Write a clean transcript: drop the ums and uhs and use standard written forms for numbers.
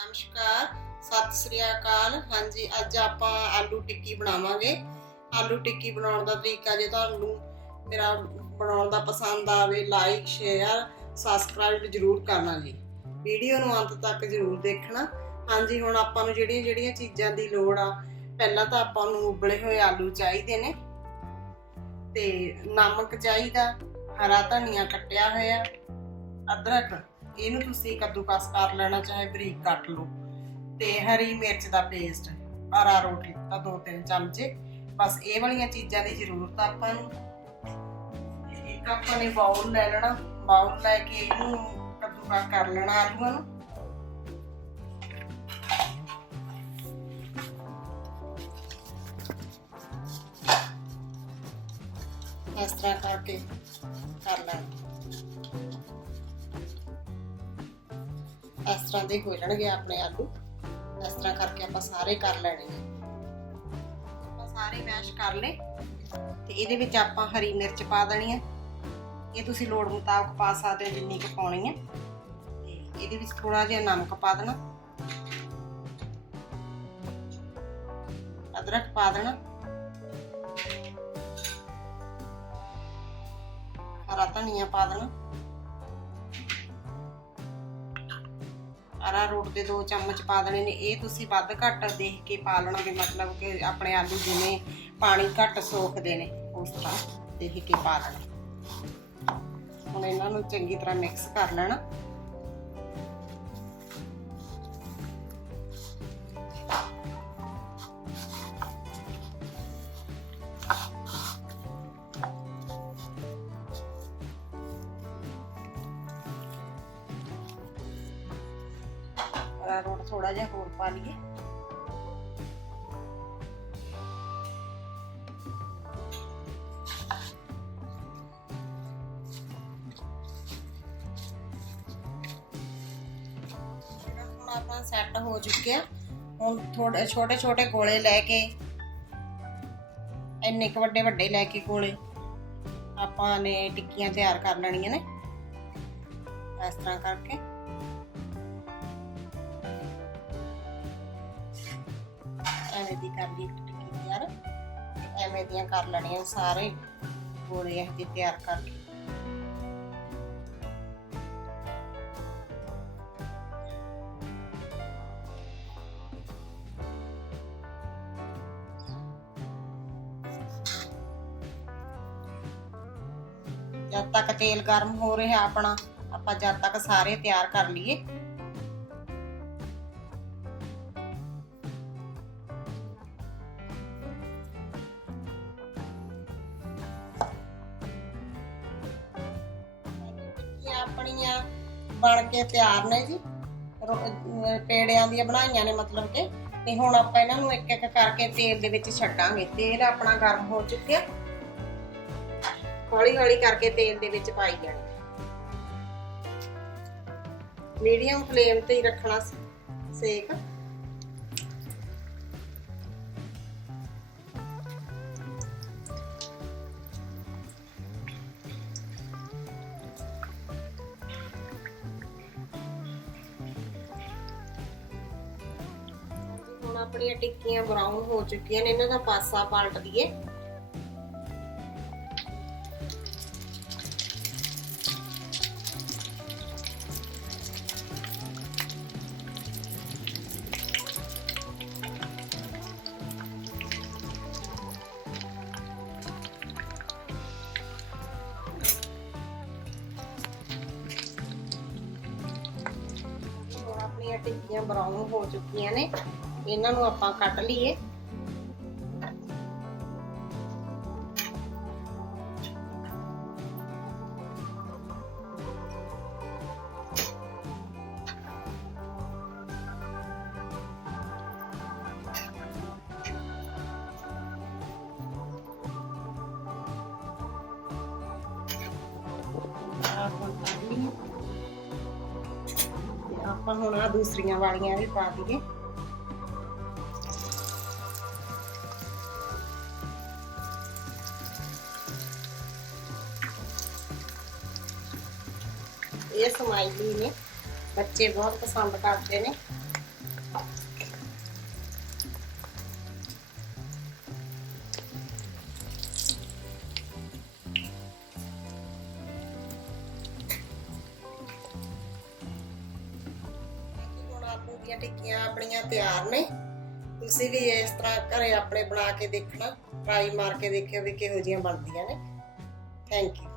नमस्कार सत श्री अकाल। हाँ जी, अज आप आलू टिक्की बनावांगे। आलू टिक्की बनाने का तरीका जो तुहानू मेरा बनाने का पसंद आवे, लाइक शेयर सबसक्राइब जरूर करना जी। वीडियो नू अंत तक जरूर देखना। हाँ जी, हुण आपां नू जिहड़ियां जिहड़ियां चीज़ां दी लोड़ आ, पहलां तां आपां नू उबले होए आलू चाहीदे ने, ते नमक चाहीदा, हरा धनिया कट्टिया होया, अदरक ਇਹਨੂੰ ਤੁਸੀਂ ਕੱਦੂਕਸ ਕਰ ਲੈਣਾ, ਚਾਹੇ ਬਰੀਕ ਕੱਟ ਲਓ, ਤੇ ਹਰੀ ਮਿਰਚ ਦਾ ਪੇਸਟ, ਅਰਾਰੋਟ ਲਿੱਤਾ 2-3 ਚਮਚੇ। ਬਸ ਇਹ ਵਾਲੀਆਂ ਚੀਜ਼ਾਂ ਦੀ ਜ਼ਰੂਰਤ ਆਪਾਂ ਨੂੰ। ਇੱਕ ਆਪਾਂ ਨੇ ਬਾਉਲ ਲੈ ਲੈਣਾ, ਬਾਉਲ ਲੈ ਕੇ ਇਹਨੂੰ ਕੱਦੂਕਸ ਕਰ ਲੈਣਾ ਆਲੂਆਂ ਨੂੰ। ਇਸ ਤਰ੍ਹਾਂ ਕਰਕੇ ਕਰ ਲੈਣਾ। इस तरह के हो जाएंगे अपने आलू। इस तरह करके आप सारे कर लेने, सारे मैश कर ले। तो ये आप हरी मिर्च पा देनी है, ये तुसी लोड़ मुताबिक पा सकते हो जिन्नी क पानी है। ये थोड़ा जिहा नमक पा देना, अदरक पा देना, हरा धनिया पा देना, अरारोट के 2 चम्मच पा देने ने। ये तुसी वध घट देख के पा लेना, भी मतलब कि अपने आलू जिवें पानी घट सोखते हैं उस तरह देख के पा लेना। हुण इन्हां नूं चंगी तरह मिक्स कर लेना। अरारोट थोड़ा जिहा होर पा लिए। अपना सैट हो चुके हैं। हुण थोड़े छोटे छोटे गोले लैके, इन्ने क वड्डे वड्डे लैके गोले आपां ने टिक्कियां तैयार कर लैणियां ने। इस तरह करके एवें दी कर ली टिक्की तैयार। एवें दियां कर लेनियां सारे गोले इह जे तैयार करके। जब तक तेल गर्म हो रहा अपना, आपां जब तक सारे तैयार कर लिए। अपनियां बन के तैयार ने जी, पेड़ियां दी बनाईयां ने मतलब के। ते हुण आपां इन्हां नूं एक एक करके तेल दे विच छड्डांगे। तेल अपना गर्म हो चुकिया, हौली हौली करके तेल दे विच पाई जाने। मीडियम फ्लेम ते ही रखना सेक। अपनी टिक्कियां ब्राउन हो चुकी हैं, इन्हां दा पासा पलट दिए। अपनी टिक्कियां ब्राउन हो चुकी ने, इन्हां नूं आपां कट लीए। आपां हुण आ दूसरियां वालियां भी पा दईए। ये स्माइली ने बच्चे बहुत पसंद करते हैं। ਦੀਆਂ ਟਿੱਕੀਆਂ ਆਪਣੀਆਂ ਤਿਆਰ ਨੇ। ਤੁਸੀਂ ਵੀ ਇਸ ਤਰ੍ਹਾਂ ਘਰੇ ਆਪਣੇ ਬਣਾ ਕੇ ਦੇਖਣਾ, ਟਰਾਈ ਮਾਰ ਕੇ ਦੇਖਿਓ ਵੀ ਕਿਹੋ ਜਿਹੀਆਂ ਬਣਦੀਆਂ ਨੇ। Thank you.